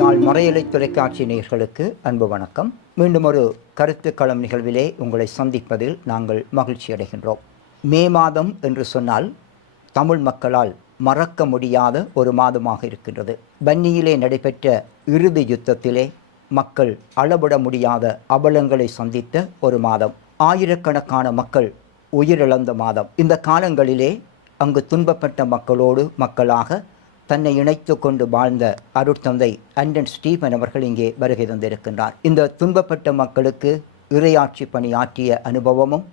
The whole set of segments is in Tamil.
யாழ் மறையலை தொலைக்காட்சி நேயர்களுக்கு அன்பு வணக்கம். மீண்டும் ஒரு கருத்துக்களம் நிகழ்விலே உங்களை சந்திப்பதில் நாங்கள் மகிழ்ச்சி அடைகின்றோம். மே மாதம் என்று சொன்னால் தமிழ் மக்களால் மறக்க முடியாத ஒரு மாதமாக இருக்கின்றது. வன்னியிலே நடைபெற்ற இறுதி யுத்தத்திலே மக்கள் அளவிட முடியாத அவலங்களை சந்தித்த ஒரு மாதம். ஆயிரக்கணக்கான மக்கள் உயிரிழந்த மாதம். இந்த காலங்களிலே அங்கு துன்பப்பட்ட மக்களோடு மக்களாக தன்னை இணைத்து கொண்டு வாழ்ந்த அருட்தந்தை அண்டன் ஸ்டீபன் அவர்கள் இங்கே வருகை தந்திருக்கின்றார். இந்த துன்பப்பட்ட மக்களுக்கு இறையாட்சி பணி ஆற்றிய அனுபவமும்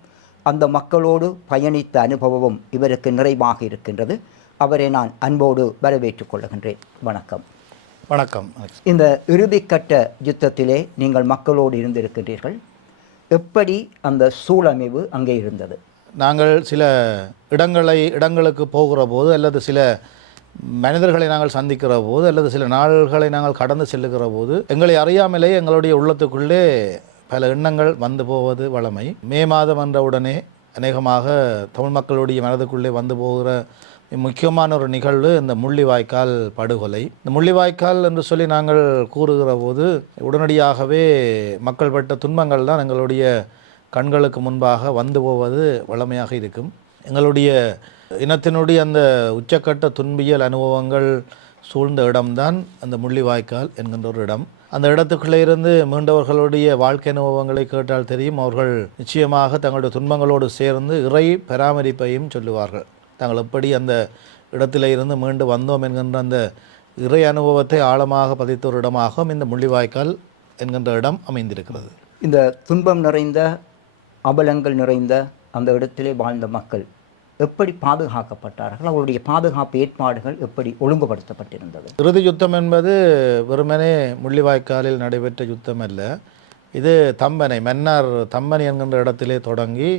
அந்த மக்களோடு பயணித்த அனுபவமும் இவருக்கு நிறைவாக இருக்கின்றது. அவரை நான் அன்போடு வரவேற்றுக் கொள்கின்றேன். வணக்கம். வணக்கம். இந்த இறுதிக்கட்ட யுத்தத்திலே நீங்கள் மக்களோடு இருந்திருக்கின்றீர்கள். எப்படி அந்த சூழமைவு அங்கே இருந்தது? நாங்கள் சில இடங்களுக்கு போகிற போது அல்லது சில மனிதர்களை நாங்கள் சந்திக்கிற போது அல்லது சில நாள்களை நாங்கள் கடந்து செல்லுகிற போது எங்களை அறியாமலே எங்களுடைய உள்ளத்துக்குள்ளே பல எண்ணங்கள் வந்து போவது வழமை. மே மாதம் என்ற உடனே அநேகமாக தமிழ் மக்களுடைய மனதுக்குள்ளே வந்து போகிற முக்கியமான ஒரு நிகழ்வு இந்த முள்ளிவாய்க்கால் படுகொலை. இந்த முள்ளிவாய்க்கால் என்று சொல்லி நாங்கள் கூறுகிற போது உடனடியாகவே மக்கள் பட்ட துன்பங்கள் தான் எங்களுடைய கண்களுக்கு முன்பாக வந்து போவது வழமையாக இருக்கும். எங்களுடைய இனத்தினுடைய அந்த உச்சக்கட்ட துன்பியல் அனுபவங்கள் சூழ்ந்த இடம்தான் அந்த முள்ளிவாய்க்கால் என்கின்ற ஒரு இடம். அந்த இடத்துக்குள்ளே இருந்து மீண்டவர்களுடைய வாழ்க்கை அனுபவங்களை கேட்டால் தெரியும். அவர்கள் நிச்சயமாக தங்களுடைய துன்பங்களோடு சேர்ந்து இறை பராமரிப்பையும் சொல்லுவார்கள். தாங்கள் எப்படி அந்த இடத்திலே இருந்து மீண்டு வந்தோம் என்கின்ற அந்த இறை அனுபவத்தை ஆழமாக பதித்த ஒரு இடமாகவும் இந்த முள்ளிவாய்க்கால் என்கின்ற இடம் அமைந்திருக்கிறது. இந்த துன்பம் நிறைந்த அபலங்கள் நிறைந்த அந்த இடத்திலே வாழ்ந்த மக்கள் எப்படி பாதுகாக்கப்பட்டார்கள்? அவருடைய பாதுகாப்பு ஏற்பாடுகள் எப்படி ஒழுங்குபடுத்தப்பட்டிருந்தது? இறுதி யுத்தம் என்பது வெறுமனே முள்ளிவாய்க்காலில் நடைபெற்ற யுத்தம் அல்ல. இது தம்பனை மன்னார் தம்பனை என்கின்ற இடத்திலே தொடங்கி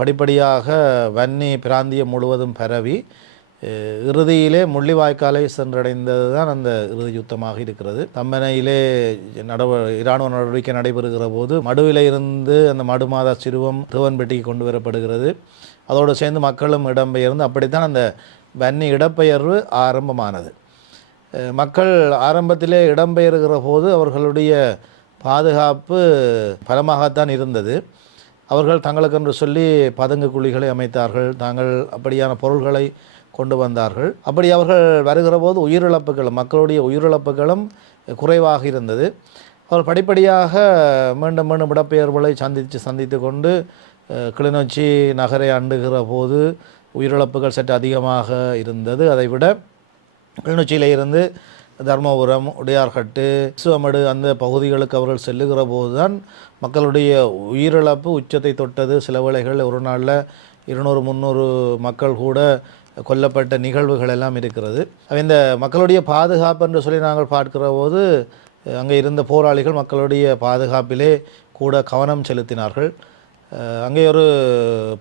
படிப்படியாக வன்னி பிராந்தியம் முழுவதும் பரவி இறுதியிலே முள்ளிவாய்க்காலை சென்றடைந்தது தான் அந்த இறுதி யுத்தமாக இருக்கிறது. தம்பனையிலே இராணுவ நடவடிக்கை நடைபெறுகிற போது மடுவிலே இருந்து அந்த மடுமாதா சிறுவம் தேவன்பட்டிக்கு கொண்டு வரப்படுகிறது. அதோடு சேர்ந்து மக்களும் இடம்பெயர்ந்து அப்படித்தான் அந்த வன்னி இடப்பெயர்வு ஆரம்பமானது. மக்கள் ஆரம்பத்திலே இடம்பெயர்கிற போது அவர்களுடைய பாதுகாப்பு பலமாகத்தான் இருந்தது. அவர்கள் தங்களுக்கென்று சொல்லி பதுங்கு குழிகளை அமைத்தார்கள். தாங்கள் அப்படியான பொருள்களை கொண்டு வந்தார்கள். அப்படி அவர்கள் வருகிற போது உயிரிழப்புகளும் மக்களுடைய உயிரிழப்புகளும் குறைவாக இருந்தது. அவர் படிப்படியாக மீண்டும் மீண்டும் இடப்பெயர்வுகளை சந்தித்து கொண்டு கிளிநொச்சி நகரை அண்டுகிற போது உயிரிழப்புகள் சற்று அதிகமாக இருந்தது. அதைவிட கிளிநொச்சியிலே இருந்து தர்மபுரம், உடையார்கட்டு, சிவமடு அந்த பகுதிகளுக்கு அவர்கள் செல்லுகிற போது தான் மக்களுடைய உயிரிழப்பு உச்சத்தை தொட்டது. சில வேளைகள் ஒரு நாளில் 200-300 மக்கள் கூட கொல்லப்பட்ட நிகழ்வுகள் எல்லாம் இருக்கிறது. இந்த மக்களுடைய பாதுகாப்பு என்று சொல்லி நாங்கள் பார்க்கிற போது அங்கே இருந்த போராளிகள் மக்களுடைய பாதுகாப்பிலே கூட கவனம் செலுத்தினார்கள். அங்கே ஒரு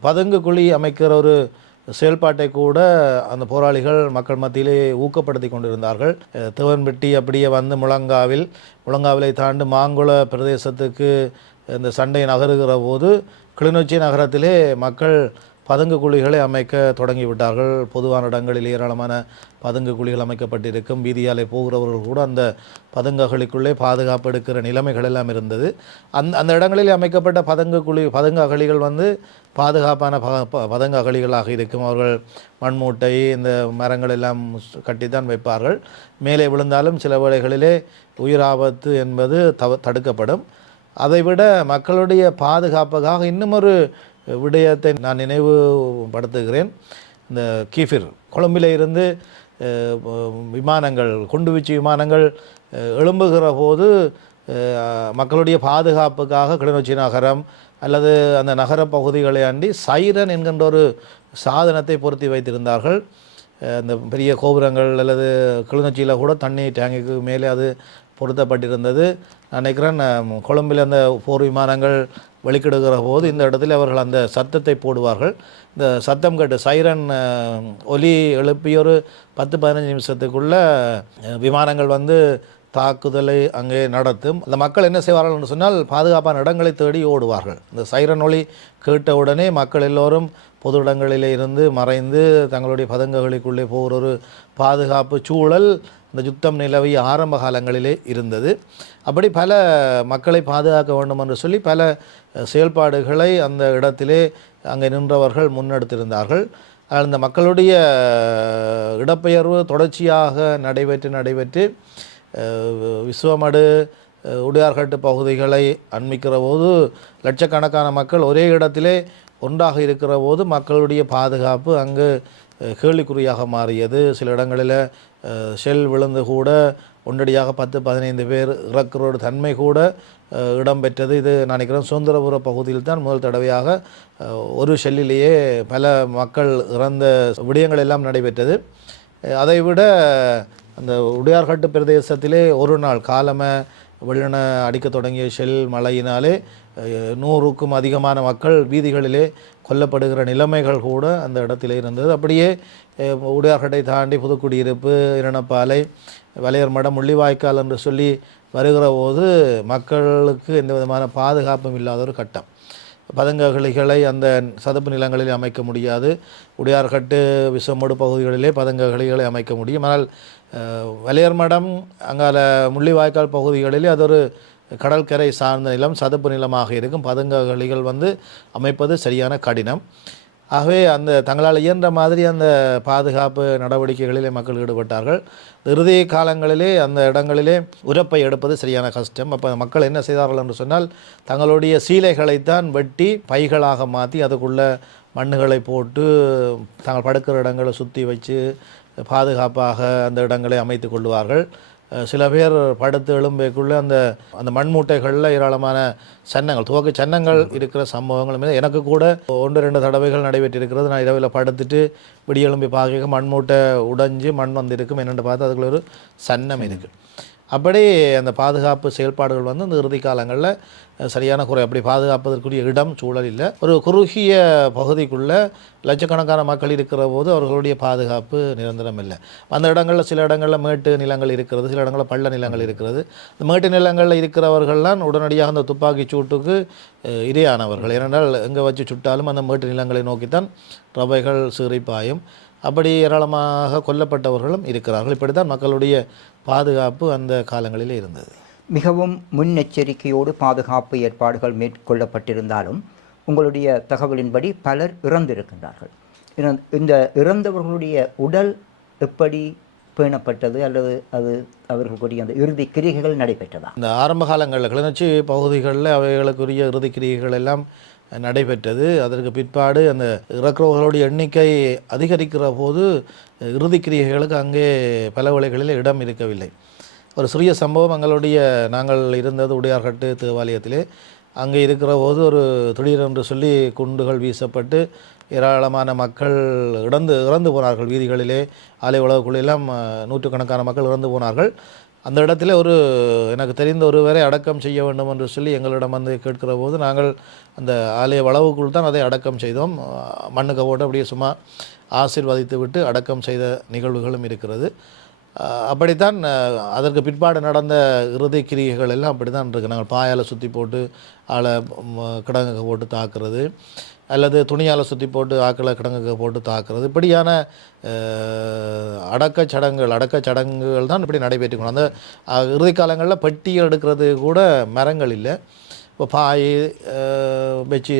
பதுங்கு குழி அமைக்கிற ஒரு செயல்பாட்டை கூட அந்த போராளிகள் மக்கள் மத்தியிலே ஊக்கப்படுத்தி கொண்டிருந்தார்கள். தேவன்பட்டி அப்படியே வந்து முழங்காவிலை தாண்டு மாங்குள பிரதேசத்துக்கு இந்த சண்டை நகருகிற போது கிளிநொச்சி நகரத்திலே மக்கள் பதுங்கு குழிகளை அமைக்க தொடங்கிவிட்டார்கள். பொதுவான இடங்களில் ஏராளமான பதுங்கு குழிகள் அமைக்கப்பட்டிருக்கும். வீதியாலே போகிறவர்கள் கூட அந்த பதுங்கு பாதுகாப்பு எடுக்கிற நிலைமைகள் எல்லாம் இருந்தது. அந்த இடங்களில் அமைக்கப்பட்ட பதுங்கு அகழிகள் வந்து பாதுகாப்பான பதுங்கு அகழிகளாக இருக்கும். அவர்கள் மண்மூட்டை இந்த மரங்கள் எல்லாம் கட்டித்தான் வைப்பார்கள். மேலே விழுந்தாலும் சில வேளைகளிலே உயிர் ஆபத்து என்பது தடுக்கப்படும். அதைவிட மக்களுடைய பாதுகாப்புக்காக இன்னும் ஒரு விடயத்தை நான் நினைவுபடுத்துகிறேன். இந்த கீஃபிர் கொழும்பிலே இருந்து விமானங்கள் குண்டுவீச்சு விமானங்கள் எழும்புகிற போது மக்களுடைய பாதுகாப்புக்காக கிளிநொச்சி நகரம் அல்லது அந்த நகர பகுதிகளை அண்டி சைரன் என்கின்ற ஒரு சாதனத்தை பொருத்தி வைத்திருந்தார்கள். அந்த பெரிய கோபுரங்கள் அல்லது கிளிநொச்சியில் கூட தண்ணி டேங்குக்கு மேலே அது பொருத்தப்பட்டிருந்தது. நான் நினைக்கிறேன் கொழும்பில் அந்த போர் விமானங்கள் வெளிக்கிடுகிற போது இந்த இடத்துல அவர்கள் அந்த சத்தத்தை போடுவார்கள். இந்த சத்தம் கேட்டு சைரன் ஒலி எழுப்பி ஒரு 10-15 நிமிஷத்துக்குள்ள விமானங்கள் வந்து தாக்குதலை அங்கே நடத்தும். அந்த மக்கள் என்ன செய்வார்கள் என்று சொன்னால் பாதுகாப்பான இடங்களை தேடி ஓடுவார்கள். இந்த சைரன் ஒலி கேட்டவுடனே மக்கள் எல்லோரும் பொது இடங்களிலே இருந்து மறைந்து தங்களுடைய பதுங்குகளுக்குள்ளே போகிற ஒரு பாதுகாப்பு சூழல் இந்த யுத்தம் நிலவிய ஆரம்ப காலங்களிலே இருந்தது. அப்படி பல மக்களை பாதுகாக்க வேண்டும் என்று சொல்லி பல செயல்பாடுகளை அந்த இடத்திலே அங்கே நின்றவர்கள் முன்னெடுத்திருந்தார்கள். அந்த மக்களுடைய இடப்பெயர்வு தொடர்ச்சியாக நடைபெற்று விஸ்வமடு உடையார்கட்டு பகுதிகளை அண்மிக்கிற போது லட்சக்கணக்கான மக்கள் ஒரே இடத்திலே ஒன்றாக இருக்கிற போது மக்களுடைய பாதுகாப்பு அங்கு கேள்விக்குறியாக மாறியது. சில இடங்களில் ஷெல் விழுந்து கூட ஒன்றடியாக 10-15 பேர் இறக்குற ஒரு தன்மை கூட இடம்பெற்றது. இது நினைக்கிறேன் சுதந்திரபுர பகுதியில் தான் முதல் தடவையாக ஒரு ஷெல்லிலேயே பல மக்கள் இறந்த விடயங்கள் எல்லாம் நடைபெற்றது. அதைவிட அந்த உடையார்கட்டு பிரதேசத்திலே ஒரு நாள் காலமே வெள்ளன அடிக்க தொடங்கிய ஷெல் மழையினாலே 100க்கும் அதிகமான மக்கள் வீதிகளிலே கொல்லப்படுகிற நிலைமைகள் கூட அந்த இடத்திலே இருந்தது. அப்படியே உடையார்கட்டை தாண்டி புதுக்குடியிருப்பு, இரணப்பாலை, வலையர்மடம், முள்ளிவாய்க்கால் என்று சொல்லி வருகிற போது மக்களுக்கு எந்த விதமான பாதுகாப்பும் இல்லாத ஒரு கட்டம். பதங்ககளிகளை அந்த சதுப்பு நிலங்களில் அமைக்க முடியாது. உடையார்கட்டு விஸ்வமடு பகுதிகளிலே பதங்ககளிகளை அமைக்க முடியும். ஆனால் வலையர்மடம் அங்கால முள்ளிவாய்க்கால் பகுதிகளிலே அது ஒரு கடற்கரை சார்ந்த நிலம், சதுப்பு நிலமாக இருக்கும். பதுங்ககளிகள் அமைப்பது சரியான கடினம். ஆகவே அந்த தங்களால் இயன்ற மாதிரி அந்த பாதுகாப்பு நடவடிக்கைகளிலே மக்கள் ஈடுபட்டார்கள். இறுதி காலங்களிலே அந்த இடங்களிலே உரப்பை எடுப்பது சரியான கஷ்டம். அப்போ மக்கள் என்ன செய்தார்கள் என்று சொன்னால் தங்களுடைய சீலைகளைத்தான் வெட்டி பைகளாக மாற்றி அதுக்குள்ளே மண்ணுகளை போட்டு தாங்கள் படுக்கிற இடங்களை சுற்றி வச்சு பாதுகாப்பாக அந்த இடங்களை அமைத்து கொள்வார்கள். சில பேர் படுத்து எழும்பைக்குள்ளே அந்த அந்த மண்மூட்டைகளில் ஏராளமான சன்னங்கள், துவக்க சன்னங்கள் இருக்கிற சம்பவங்கள் எனக்கு கூட 1-2 தடவைகள் நடைபெற்றிருக்கிறது. நான் இரவில் படுத்துட்டு விடிய எழும்பி பார்க்க மண்மூட்டை உடைஞ்சு மண் வந்திருக்கும் என்னென்று பார்த்து அதுக்குள்ள ஒரு சன்னம் இருக்குது. அப்படி அந்த பாதுகாப்பு செயல்பாடுகள் அந்த இறுதி காலங்களில் சரியான குறை. அப்படி பாதுகாப்பதற்குரிய இடம் சூழல் இல்லை. ஒரு குறுகிய பகுதிக்குள்ளே லட்சக்கணக்கான மக்கள் இருக்கிற போது அவர்களுடைய பாதுகாப்பு நிரந்தரம் இல்லை. அந்த இடங்களில் சில இடங்களில் மேட்டு நிலங்கள் இருக்கிறது, சில இடங்களில் பள்ள நிலங்கள் இருக்கிறது. இந்த மேட்டு நிலங்களில் இருக்கிறவர்கள்லாம் உடனடியாக அந்த துப்பாக்கி சூட்டுக்கு இரையானவர்கள். ஏனென்றால் எங்கே வச்சு சுட்டாலும் அந்த மேட்டு நிலங்களை நோக்கித்தான் ரவைகள் சீறிப்பாயும். அப்படி ஏராளமாக கொல்லப்பட்டவர்களும் இருக்கிறார்கள். இப்படி தான் மக்களுடைய பாதுகாப்பு அந்த காலங்களில் இருந்தது. மிகவும் முன்னெச்சரிக்கையோடு பாதுகாப்பு ஏற்பாடுகள் மேற்கொள்ளப்பட்டிருந்தாலும் உங்களுடைய தகவலின்படி பலர் இறந்திருக்கின்றார்கள். இந்த இறந்தவர்களுடைய உடல் எப்படி பேணப்பட்டது அல்லது அது அவர்களுக்குரிய அந்த இறுதி கிரிகைகள் நடைபெற்றதா? இந்த ஆரம்ப காலங்களில் கிளிநொச்சி பகுதிகளில் அவைகளுக்குரிய இறுதி கிரிகைகள் எல்லாம் நடைபெற்றது. அதற்கு பிற்பாடு அந்த இறக்குறவர்களுடைய எண்ணிக்கை அதிகரிக்கிற போது இறுதி கிரிகைகளுக்கு அங்கே பல வழிகளில் இடம் இருக்கவில்லை. ஒரு சிறிய சம்பவம் நாங்கள் இருந்தது உடையார்கட்டு தேவாலயத்திலே. அங்கே இருக்கிற போது ஒரு திடீரென்று சொல்லி குண்டுகள் வீசப்பட்டு ஏராளமான மக்கள் இறந்து போனார்கள். வீதிகளிலே ஆலய உலகக்குள்ளெல்லாம் நூற்றுக்கணக்கான மக்கள் இறந்து போனார்கள். அந்த இடத்துல எனக்கு தெரிந்த ஒருவரை அடக்கம் செய்ய வேண்டும் என்று சொல்லி எங்களிடம் கேட்கிற போது நாங்கள் அந்த ஆலய வளவுக்குள் தான் அதை அடக்கம் செய்தோம். மண்ணுக்கு போட்டு அப்படியே சும்மா ஆசீர்வதித்து விட்டு அடக்கம் செய்த நிகழ்வுகளும் இருக்கிறது. அப்படித்தான் அதற்கு பிற்பாடு நடந்த இறுதி கிரிகைகள் எல்லாம் அப்படி தான் இருக்குது. நாங்கள் பாயால் சுற்றி போட்டு ஆளை கிடங்குக்கு போட்டு தாக்குறது, அல்லது துணியால் சுற்றி போட்டு ஆக்களை கிடங்குக்கு போட்டு தாக்குறது, இப்படியான அடக்கச்சடங்குகள் தான் இப்படி நடைபெற்றுக்கணும். அந்த இறுதி காலங்களில் பெட்டி எடுக்கிறது கூட மரங்கள் இல்லை. இப்போ பாய்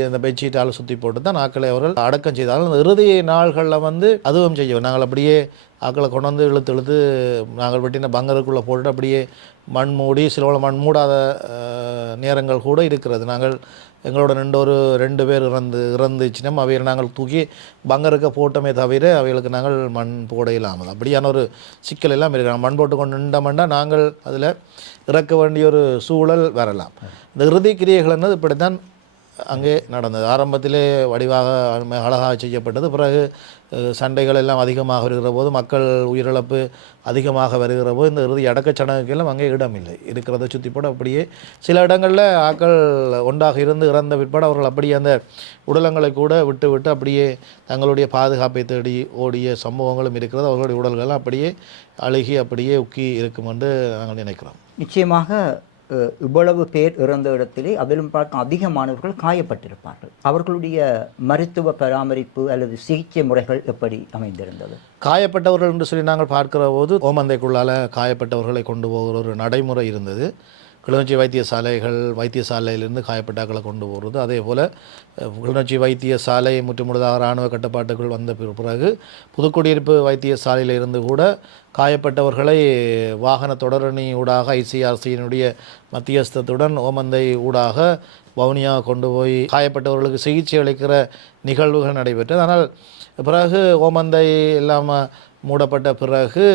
அந்த பெட்ஷீட்டால் சுற்றி போட்டு தான் ஆக்களை அவர்கள் அடக்கம் செய்தார்கள். அந்த இறுதி நாள்களில் அதுவும் செய்வோம். நாங்கள் அப்படியே ஆக்களை கொண்டு இழுத்து நாங்கள் வெட்டின பங்கருக்குள்ளே போட்டு அப்படியே மண் மூடி சில மண் மூடாத நேரங்கள் கூட இருக்கிறது. நாங்கள் எங்களோட 2 பேர் இறந்துச்சுன்னா அவையை நாங்கள் தூக்கி பங்கருக்க போட்டோமே தவிர அவைகளுக்கு நாங்கள் மண் போட இல்லாமல் அப்படியான ஒரு சிக்கல் எல்லாம் இருக்கிறாங்க. மண் போட்டு கொண்டு நின்றோம்னா நாங்கள் அதில் இறக்க வேண்டிய ஒரு சூழல் வரலாம். இந்த இறுதி கிரியைகள் இப்படித்தான் அங்கே நடந்தது. ஆரம்பத்திலே வடிவாக அழகாக செய்யப்பட்டது. பிறகு சண்டைகள் எல்லாம் அதிகமாக வருகிற போது, மக்கள் உயிரிழப்பு அதிகமாக வருகிற போது, இந்த இறுதி அடக்கச் சடங்குக்கெல்லாம் அங்கே இடமில்லை. இருக்கிறத சுற்றி போட அப்படியே சில இடங்களில் ஆக்கள் ஒன்றாக இருந்து இறந்த பிற்பாடு அவர்கள் அப்படியே அந்த உடலங்களை கூட விட்டு விட்டு அப்படியே தங்களுடைய பாதுகாப்பை தேடி ஓடிய சம்பவங்களும் இருக்கிறது. அவர்களுடைய உடல்கள் அப்படியே அழுகி அப்படியே உக்கி இருக்கும் என்று நாங்கள் நினைக்கிறோம். நிச்சயமாக இவ்வளவு பேர் இறந்த இடத்திலே அதிலும் பார்க்க அதிகமானவர்கள் காயப்பட்டிருப்பார்கள். அவர்களுடைய மருத்துவ பராமரிப்பு அல்லது சிகிச்சை முறைகள் எப்படி அமைந்திருந்தது? காயப்பட்டவர்கள் என்று சொல்லி நாங்கள் பார்க்கிற போது ஓமந்தைக்குள்ளால் காயப்பட்டவர்களை கொண்டு போகிற ஒரு நடைமுறை இருந்தது. கிளிநொச்சி வைத்தியசாலையிலிருந்து காயப்பட்டாக்களை கொண்டு போகிறது. அதே போல் கிளிநொச்சி வைத்தியசாலை முற்றுமுழுதாக இராணுவ கட்டுப்பாட்டுக்குள் வந்த பிறகு புதுக்குடியிருப்பு வைத்தியசாலையில் இருந்து கூட காயப்பட்டவர்களை வாகன தொடரணி ஊடாக ஐசிஆர்சியினுடைய மத்தியஸ்தத்துடன் ஓமந்தை ஊடாக வவுனியா கொண்டு போய் காயப்பட்டவர்களுக்கு சிகிச்சை அளிக்கிற நிகழ்வுகள் நடைபெற்றது. ஆனால் பிறகு ஓமந்தை இல்லாமல் மூடப்பட்ட பிறகு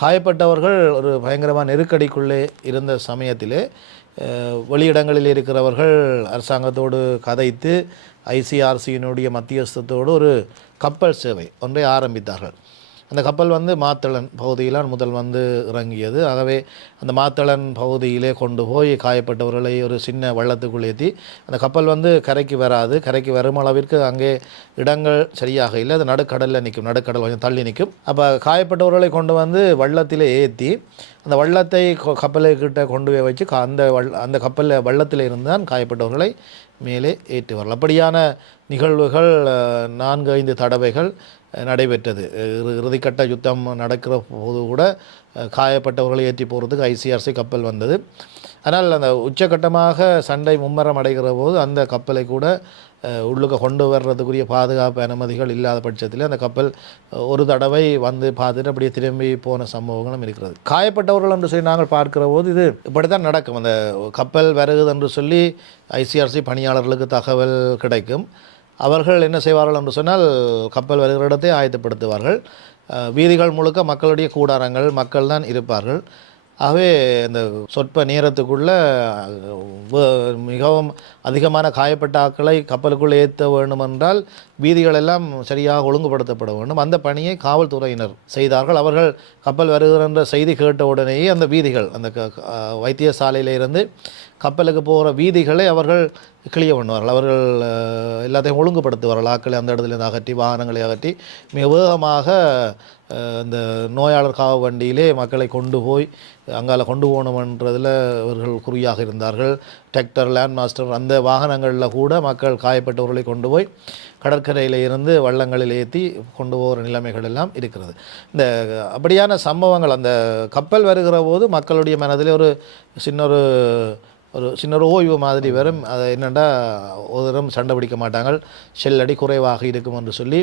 காயப்பட்டவர்கள் ஒரு பயங்கரமான நெருக்கடிக்குள்ளே இருந்த சமயத்திலே வெளியிடங்களில் இருக்கிறவர்கள் அரசாங்கத்தோடு கதைத்து ஐசிஆர்சியினுடைய மத்தியஸ்தத்தோடு ஒரு கப்பல் சேவை ஒன்றை ஆரம்பித்தார்கள். அந்த கப்பல் மாத்தளன் பகுதியில் முதல் இறங்கியது. ஆகவே அந்த மாத்தளன் பகுதியிலே கொண்டு போய் காயப்பட்டவர்களை ஒரு சின்ன வள்ளத்துக்குள் ஏற்றி அந்த கப்பல் கரைக்கு வராது. கரைக்கு வரும் அளவிற்கு அங்கே இடங்கள் சரியாக இல்லை. அது நடுக்கடலில் நிற்கும், நடுக்கடல் கொஞ்சம் தள்ளி நிற்கும். அப்போ காயப்பட்டவர்களை கொண்டு வள்ளத்திலே ஏற்றி அந்த வள்ளத்தை கப்பலுக்கிட்ட கொண்டு போய் வச்சு அந்த கப்பலில் வள்ளத்தில் இருந்தான் காயப்பட்டவர்களை மேலே ஏற்றுவார்கள். அப்படியான நிகழ்வுகள் 4-5 தடவைகள் நடைபெற்றது. இறுதிக்கட்ட யுத்தம் நடக்கிற போது கூட காயப்பட்டவர்களை ஏற்றி போகிறதுக்கு ஐசிஆர்சி கப்பல் வந்தது. ஆனால் அந்த உச்சகட்டமாக சண்டை மும்மரம் அடைகிற போது அந்த கப்பலை கூட உள்ளுக்கு கொண்டு வர்றதுக்குரிய பாதுகாப்பு அனுமதிகள் இல்லாத பட்சத்தில் அந்த கப்பல் ஒரு தடவை பார்த்துட்டு அப்படியே திரும்பி போன சம்பவங்களும் இருக்கிறது. காயப்பட்டவர்கள் என்று சொல்லி நாங்கள் பார்க்கிற போது இது இப்படி தான் நடக்கும். அந்த கப்பல் வருகுது என்று சொல்லி ஐசிஆர்சி பணியாளர்களுக்கு தகவல் கிடைக்கும். அவர்கள் என்ன செய்வார்கள் என்று சொன்னால் கப்பல் வருகிற இடத்தை ஆயத்தப்படுத்துவார்கள். வீதிகள் முழுக்க மக்களுடைய கூடாரங்கள், மக்கள் தான் இருப்பார்கள். ஆகவே இந்த சொற்ப நேரத்துக்குள்ளே மிகவும் அதிகமான காயப்பட்ட ஆட்களை கப்பலுக்குள்ளே ஏற்ற வேண்டுமென்றால் வீதிகள் எல்லாம் சரியாக ஒழுங்குபடுத்தப்பட வேண்டும். அந்த பணியை காவல்துறையினர் செய்தார்கள். அவர்கள் கப்பல் வருகிற செய்தி கேட்ட உடனேயே அந்த வீதிகள், அந்த வைத்தியசாலையிலிருந்து கப்பலுக்கு போகிற வீதிகளை அவர்கள் கிளிய பண்ணுவார்கள். அவர்கள் எல்லாத்தையும் ஒழுங்குபடுத்துவார்கள். ஆட்களை அந்த இடத்துல அகற்றி, வாகனங்களை அகற்றி மிக வேகமாக அந்த நோயாளர் காவ வண்டியிலே மக்களை கொண்டு போய் அங்கால கொண்டு போகணுன்றதில் அவர்கள் குறியாக இருந்தார்கள். டிராக்டர், லேண்ட் மாஸ்டர் அந்த வாகனங்களில் கூட மக்கள் காயப்பட்டவர்களை கொண்டு போய் கடற்கரையில் இருந்து வள்ளங்களில் ஏற்றி கொண்டு போகிற நிலைமைகள் எல்லாம் இருக்கிறது. இந்த அப்படியான சம்பவங்கள் அந்த கப்பல் வருகிற போது மக்களுடைய மனதில் ஒரு சின்ன ஓய்வு மாதிரி வரும். அது என்னென்னா ஒரு தரம் சண்டை பிடிக்க மாட்டாங்க, ஷெல்லடி குறைவாக இருக்கும் என்று சொல்லி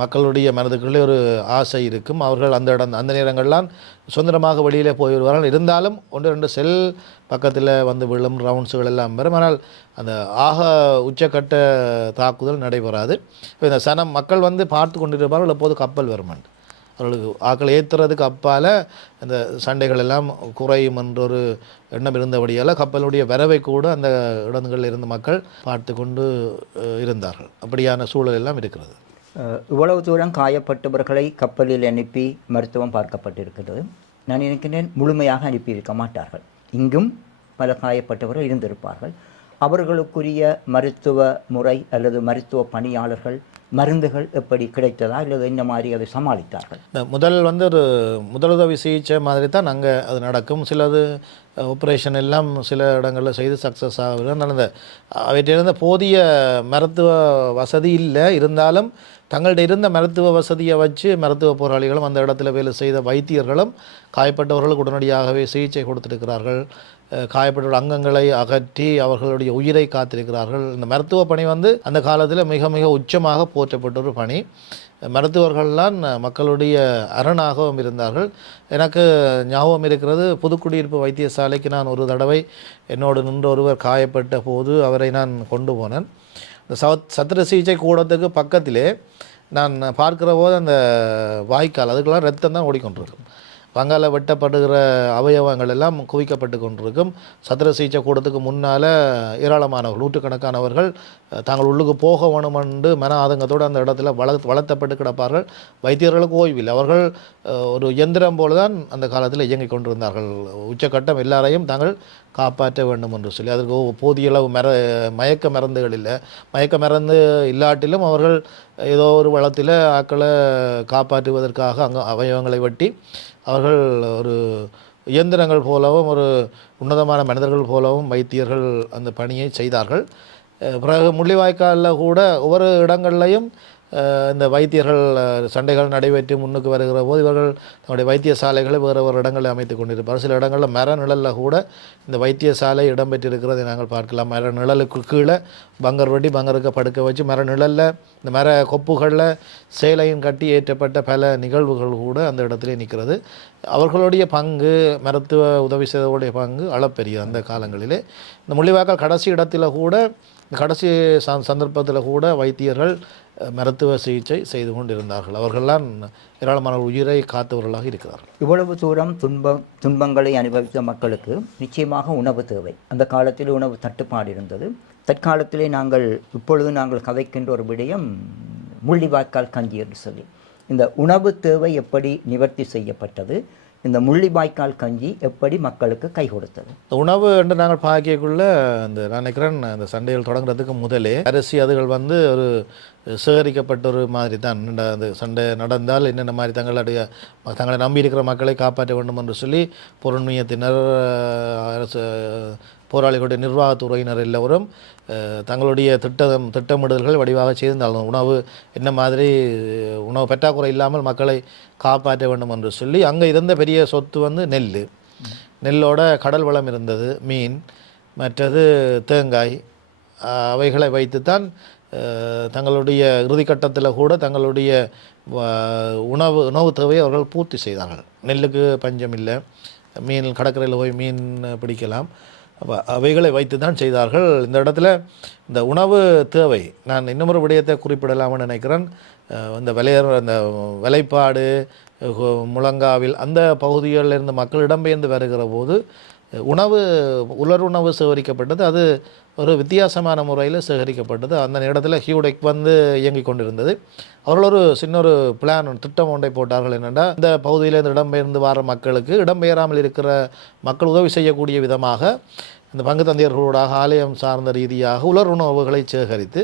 மக்களுடைய மனதுக்குள்ளே ஒரு ஆசை இருக்கும். அவர்கள் அந்த நேரங்கள்லாம் சுதந்திரமாக வெளியிலே போய் வருவார்கள். இருந்தாலும் 1-2 செல் பக்கத்தில் விழும் ரவுண்ட்ஸுகள் எல்லாம் வரும். ஆனால் அந்த உச்சக்கட்ட தாக்குதல் நடைபெறாது. இந்த மக்கள் பார்த்து கொண்டிருப்பார்கள் எப்போது கப்பல் வருமான். அவர்களுக்கு ஆக்களை ஏற்றுறதுக்கு அப்பால் அந்த சண்டைகள் எல்லாம் குறையும் என்ற ஒரு எண்ணம் இருந்தபடியால் கப்பலுடைய வரவை கூட அந்த இடங்களில் இருந்த மக்கள் பார்த்து கொண்டு இருந்தார்கள். அப்படியான சூழல் எல்லாம் இருக்கிறது. இவ்வளவு தூரம் காயப்பட்டவர்களை கப்பலில் அனுப்பி மருத்துவம் பார்க்கப்பட்டிருக்கிறது. நான் நினைக்கிறேன் முழுமையாக அனுப்பியிருக்க மாட்டார்கள். இங்கும் பல காயப்பட்டவர்கள் இருந்திருப்பார்கள். அவர்களுக்குரிய மருத்துவ முறை அல்லது மருத்துவ பணியாளர்கள், மருந்துகள் எப்படி கிடைத்ததா இல்லை என்ன மாதிரி அதை சமாளித்தார்கள்? முதல் ஒரு முதலுதவி சிகிச்சை மாதிரி தான் அங்கே அது நடக்கும். சிலது ஆப்ரேஷன் எல்லாம் சில இடங்களில் செய்து சக்ஸஸ் ஆகுது. நடந்த அவற்றிலிருந்த போதிய மருத்துவ வசதி இல்லை. இருந்தாலும் தங்கள்கிட்ட இருந்த மருத்துவ வசதியை வச்சு மருத்துவ போராளிகளும் அந்த இடத்துல வேலை செய்த வைத்தியர்களும் காயப்பட்டவர்களுக்கு உடனடியாகவே சிகிச்சை கொடுத்திருக்கிறார்கள். காயப்பட்ட அங்கங்களை அகற்றி அவர்களுடைய உயிரை காத்திருக்கிறார்கள். இந்த மருத்துவ பணி அந்த காலத்தில் மிக மிக உச்சமாக போற்றப்பட்ட ஒரு பணி. மருத்துவர்கள்லாம் மக்களுடைய அரணாகவும் இருந்தார்கள். எனக்கு ஞாபகம் இருக்கிறது, புதுக்குடியிருப்பு வைத்தியசாலைக்கு நான் ஒரு தடவை என்னோடு நின்ற ஒருவர் காயப்பட்ட போது அவரை நான் கொண்டு போனேன். இந்த சத்திர சிகிச்சை கூடத்துக்கு பக்கத்திலே நான் பார்க்கிற போது அந்த வாய்க்கால் அதுக்கெல்லாம் ரத்தம் தான் ஓடிக்கொண்டிருக்கும். பங்கால வெட்டப்படுகிற அவயவங்கள் எல்லாம் குவிக்கப்பட்டு கொண்டிருக்கும். சத்திர சிகிச்சை கூடத்துக்கு முன்னால் ஏராளமானவர்கள் நூற்றுக்கணக்கானவர்கள் தாங்கள் உள்ளுக்கு போக வேணுமென்று மன ஆதங்கத்தோடு அந்த இடத்துல வளர்த்தப்பட்டு கிடப்பார்கள். வைத்தியர்களுக்கு ஓய்வில்லை. அவர்கள் ஒரு இயந்திரம் போல தான் அந்த காலத்தில் இயங்கிக் கொண்டிருந்தார்கள். உச்சக்கட்டம் எல்லாரையும் தாங்கள் காப்பாற்ற வேண்டும் என்று சொல்லி அதற்கு போதிய அளவு மயக்க மருந்துகள் இல்லை. மயக்க மருந்து இல்லாட்டிலும் அவர்கள் ஏதோ ஒரு வளத்தில் ஆக்களை காப்பாற்றுவதற்காக அங்கே அவயவங்களை வெட்டி அவர்கள் ஒரு இயந்திரங்கள் போலவும் ஒரு உன்னதமான மனிதர்கள் போலவும் வைத்தியர்கள் அந்த பணியை செய்தார்கள். பிறகு முள்ளிவாய்க்காலில் கூட ஒவ்வொரு இடங்கள்லையும் இந்த வைத்தியர்கள் சண்டைகள் நடைபெற்று முன்னுக்கு வருகிற போது இவர்கள் தன்னுடைய வைத்தியசாலைகளை வேறு ஒரு இடங்களில் அமைத்து கொண்டிருப்பார். சில இடங்களில் மர நிழலில் கூட இந்த வைத்தியசாலை இடம்பெற்றிருக்கிறதை நாங்கள் பார்க்கலாம். மர நிழலுக்கு கீழே பங்கர் வெட்டி பங்கருக்கு படுக்க வச்சு மர நிழலில் இந்த மர கொப்புகளில் சேலையும் கட்டி ஏற்றப்பட்ட பல நிகழ்வுகள் கூட அந்த இடத்துல நிற்கிறது. அவர்களுடைய பங்கு மருத்துவ உதவி செய்தவருடைய பங்கு அளப்பெரியது. அந்த காலங்களிலே இந்த முள்ளிவாய்க்கால் கடைசி இடத்துல கூட கடைசி சந்தர்ப்பத்தில் கூட வைத்தியர்கள் மருத்துவ சிகிச்சை செய்து கொண்டிருந்தார்கள். அவர்கள்லாம் ஏராளமான உயிரை காத்தவர்களாக இருக்கிறார்கள். இவ்வளவு தூரம் துன்பங்களை அனுபவித்த மக்களுக்கு நிச்சயமாக உணவு தேவை. அந்த காலத்தில் உணவு தட்டுப்பாடு இருந்தது. தற்காலத்திலே இப்பொழுது நாங்கள் கதைக்கின்ற ஒரு விடயம் முள்ளிவாய்க்கால் கஞ்சி என்று சொல்லி, இந்த உணவு தேவை எப்படி நிவர்த்தி செய்யப்பட்டது, இந்த முள்ளிவாய்க்கால் கஞ்சி எப்படி மக்களுக்கு கை கொடுத்தது? உணவு என்று நாங்கள் பார்க்கக்குள்ள நான் நினைக்கிறேன் அந்த சண்டைகள் தொடங்குறதுக்கு முதலே அரிசி அதுகள் ஒரு சேகரிக்கப்பட்ட ஒரு மாதிரி தான். அந்த சண்டை நடந்தால் என்னென்ன மாதிரி தங்களை நம்பியிருக்கிற மக்களை காப்பாற்ற வேண்டும் என்று சொல்லி பொருண்மையத்தினர், அரசு போராளிகளுடைய நிர்வாகத்துறையினர் எல்லோரும் தங்களுடைய திட்டமிடல்கள் வடிவாக செய்திருந்தாலும் உணவு என்ன மாதிரி உணவு பற்றாக்குறை இல்லாமல் மக்களை காப்பாற்ற வேண்டும் என்று சொல்லி அங்கே இருந்த பெரிய சொத்து நெல்லோட கடல் வளம் இருந்தது, மீன், மற்றது தேங்காய், அவைகளை வைத்துத்தான் தங்களுடைய இறுதிக்கட்டத்தில் கூட தங்களுடைய உணவு தேவையை அவர்கள் பூர்த்தி செய்தார்கள். நெல்லுக்கு பஞ்சம் இல்லை, மீன் கடற்கரையில் போய் மீன் பிடிக்கலாம். அப்போ அவைகளை வைத்து தான் செய்தார்கள். இந்த இடத்துல இந்த உணவு தேவை நான் இன்னொரு விடயத்தை குறிப்பிடலாம்னு நினைக்கிறேன். இந்த அந்த வேலைப்பாடு முழங்காவில் அந்த பகுதிகளில் இருந்து மக்கள் இடம்பெயர்ந்து வருகிற போது உலருணவு சேகரிக்கப்பட்டது. அது ஒரு வித்தியாசமான முறையில் சேகரிக்கப்பட்டது. அந்த இடத்துல ஹியூடெக் இயங்கிக் கொண்டிருந்தது. அவர்கள் ஒரு சின்ன ஒரு திட்டம் ஒன்றை போட்டார்கள். என்னென்னா இந்த பகுதியிலேருந்து இடம்பெயர்ந்து வர மக்களுக்கு இடம்பெயராமல் இருக்கிற மக்கள் உதவி செய்யக்கூடிய விதமாக இந்த பங்கு தந்தையர்களோடாக ஆலயம் சார்ந்த ரீதியாக உலர் உணவுகளை சேகரித்து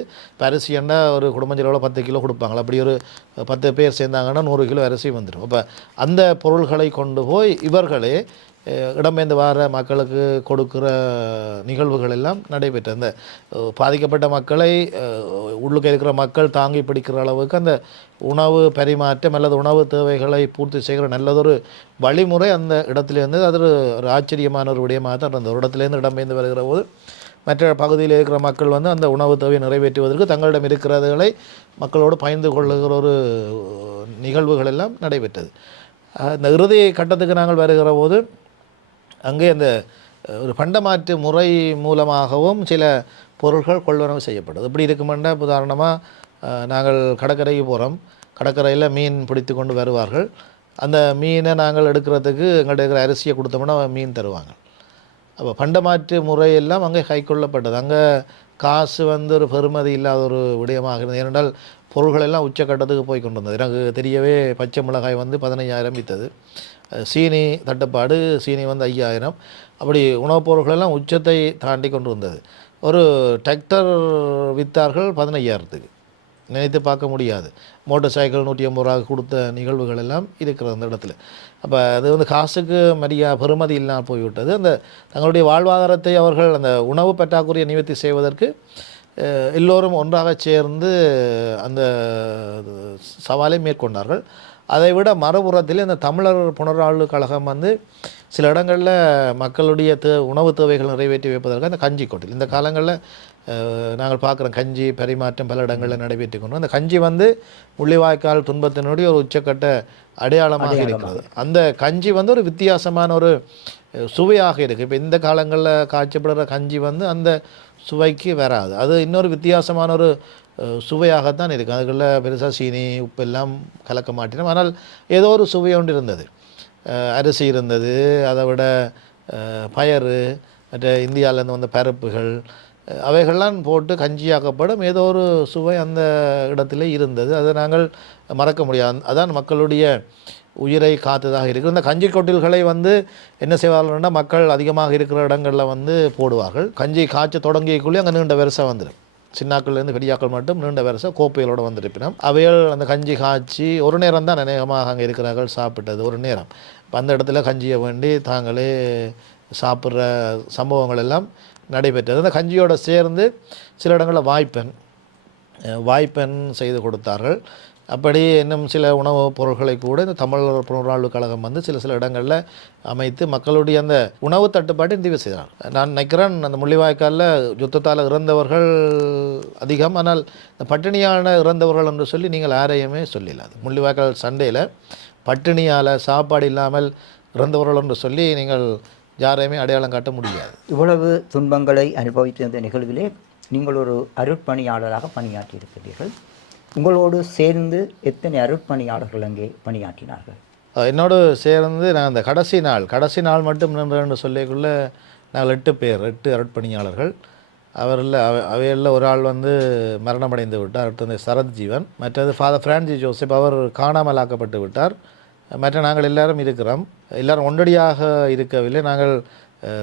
அரிசி எண்ணா ஒரு குடும்பஞ்சலோட 10 கிலோ கொடுப்பாங்களா, அப்படி ஒரு 10 பேர் சேர்ந்தாங்கன்னா 100 கிலோ அரிசி வந்துடும். அப்போ அந்த பொருள்களை கொண்டு போய் இவர்களே இடம்பெயர்ந்து வர மக்களுக்கு கொடுக்குற நிகழ்வுகள் எல்லாம் நடைபெற்ற அந்த பாதிக்கப்பட்ட மக்களை உள்ளுக்கு இருக்கிற மக்கள் தாங்கி பிடிக்கிற அளவுக்கு அந்த உணவு பரிமாற்றம் அல்லது உணவு தேவைகளை பூர்த்தி செய்கிற நல்லதொரு வழிமுறை அந்த இடத்துல இருந்தது. அது ஒரு ஆச்சரியமான ஒரு விடயமாக தான் இருந்தது. ஒரு இடத்துலேருந்து இடம்பெயர்ந்து வருகிற போது மற்ற பகுதியில் இருக்கிற மக்கள் அந்த உணவு தேவையை நிறைவேற்றுவதற்கு தங்களிடம் இருக்கிறதுகளை மக்களோடு பகிர்ந்து கொள்ளுகிற ஒரு நிகழ்வுகள் எல்லாம் நடைபெற்றது. இந்த இறுதி கட்டத்துக்கு நாங்கள் வருகிற போது அங்கே அந்த ஒரு பண்டமாற்று முறை மூலமாகவும் சில பொருட்கள் கொள்வனவு செய்யப்படுது. இப்படி இருக்குமெண்டா உதாரணமாக நாங்கள் கடற்கரைக்கு போகிறோம். கடற்கரையில் மீன் பிடித்து கொண்டு வருவார்கள். அந்த மீனை நாங்கள் எடுக்கிறதுக்கு எங்கள்கிட்ட இருக்கிற அரிசியை கொடுத்தோம்னா மீன் தருவாங்க. அப்போ பண்டமாற்று முறையெல்லாம் அங்கே கைக்கொள்ளப்பட்டது. அங்கே காசு ஒரு பெறுமதி இல்லாத ஒரு விடயமாக இருந்தது. ஏனென்றால் பொருள்கள் எல்லாம் உச்சக்கட்டத்துக்கு போய் கொண்டு வந்தது. எனக்கு தெரியவே பச்சை மிளகாய் 15,000 விற்றது. சீனி தட்டுப்பாடு, சீனி 5,000. அப்படி உணவுப் பொருட்களெல்லாம் உச்சத்தை தாண்டி கொண்டு வந்தது. ஒரு டிராக்டர் விற்றார்கள் 15,000க்கு. நினைத்து பார்க்க முடியாது. மோட்டர் சைக்கிள் 150 ரூபா கொடுத்த நிகழ்வுகள் எல்லாம் இருக்கிறது அந்த இடத்துல. அப்போ அது காசுக்கு பெறுமதி இல்லாமல் போய்விட்டது. அந்த தங்களுடைய வாழ்வாதாரத்தை அவர்கள் அந்த உணவு பற்றாக்குறையை நிவர்த்தி செய்வதற்கு எல்லோரும் ஒன்றாக சேர்ந்து அந்த சவாலை மேற்கொண்டார்கள். அதை விட மறுபுறத்தில் இந்த தமிழர் புனர்வாழ்வு கழகம் சில இடங்களில் மக்களுடைய உணவு தேவைகள் நிறைவேற்றி வைப்பதற்கு அந்த கஞ்சி கொட்டில் இந்த காலங்களில் நாங்கள் பார்க்குறோம் கஞ்சி பரிமாற்றம் பல இடங்களில் நடைபெற்று கொண்டு அந்த கஞ்சி முள்ளிவாய்க்கால் துன்பத்தினுடைய ஒரு உச்சக்கட்ட அடையாளமாக இருக்கிறது. அந்த கஞ்சி ஒரு வித்தியாசமான ஒரு சுவையாக இருக்குது. இப்போ இந்த காலங்களில் காய்ச்சப்படுற கஞ்சி அந்த சுவைக்கு வராது. அது இன்னொரு வித்தியாசமான ஒரு சுவையாகத்தான் இருக்குது. அதுக்குள்ள பெருசாக சீனி உப்பு எல்லாம் கலக்க மாட்டினோம். ஆனால் ஏதோ ஒரு சுவை ஒன்று இருந்தது. அரிசி இருந்தது, அதை விட பயறு, மற்ற இந்தியாவிலேருந்து வந்த பருப்புகள், அவைகள்லாம் போட்டு கஞ்சியாக்கப்படும் ஏதோ ஒரு சுவை அந்த இடத்துல இருந்தது. அதை நாங்கள் மறக்க முடியாது. அதான் மக்களுடைய உயிரை காத்ததாக இருக்குது. இந்த கஞ்சி கொட்டில்களை என்ன செய்வார்கள்னா, மக்கள் அதிகமாக இருக்கிற இடங்களில் போடுவார்கள். கஞ்சி காய்ச்ச தொடங்கியக்குள்ளே அங்கே நீண்ட வரிசை வந்துடும். சின்னாக்கள்லேருந்து பெரியாக்கள் மட்டும் நீண்ட வரிசை கோப்பைகளோடு வந்திருப்பினோம். அவைகள் அந்த கஞ்சி காய்ச்சி ஒரு நேரம் தான் அநேகமாக அங்கே இருக்கிறார்கள் சாப்பிட்டது, ஒரு நேரம். இப்போ அந்த இடத்துல கஞ்சியை வேண்டி தாங்களே சாப்பிட்ற சம்பவங்கள் எல்லாம் நடைபெற்றது. அந்த கஞ்சியோடு சேர்ந்து சில இடங்களில் வாய்ப்பெண் செய்து கொடுத்தார்கள். அப்படி இன்னும் சில உணவுப் பொருட்களை கூட இந்த தமிழர் புனர்வாழ்வு கழகம் சில இடங்களில் அமைத்து மக்களுடைய அந்த உணவு தட்டுப்பாட்டை நிறைவு செய்தார். நான் நினைக்கிறேன், அந்த முள்ளிவாய்க்காலில் யுத்தத்தால் இறந்தவர்கள் அதிகம், ஆனால் இந்த பட்டினியான இறந்தவர்கள் என்று சொல்லி நீங்கள் யாரையுமே சொல்லலாது. முள்ளிவாய்க்கால் சண்டையில் பட்டினியால் சாப்பாடு இல்லாமல் இறந்தவர்கள் என்று சொல்லி நீங்கள் யாரையுமே அடையாளம் காட்ட முடியாது. இவ்வளவு துன்பங்களை அனுபவித்த இந்த நிகழ்விலே நீங்கள் ஒரு அருட்பணியாளராக பணியாற்றியிருக்கிறீர்கள். உங்களோடு சேர்ந்து எத்தனை அருட்பணியாளர்கள் அங்கே பணியாற்றினார்கள்? என்னோடு சேர்ந்து நான் அந்த கடைசி நாள் மட்டும் நின்று சொல்லிக்குள்ள நாங்கள் 8 அருட்பணியாளர்கள். அவையில் ஒரு ஆள் மரணமடைந்து விட்டார். அடுத்து சரத் ஜீவன், மற்றது ஃபாதர் பிரான்சிஸ் ஜோசப், அவர் காணாமல் ஆக்கப்பட்டு விட்டார். மற்ற நாங்கள் எல்லாரும் இருக்கிறோம். எல்லாரும் ஒன்றடியாக இருக்கவில்லை, நாங்கள்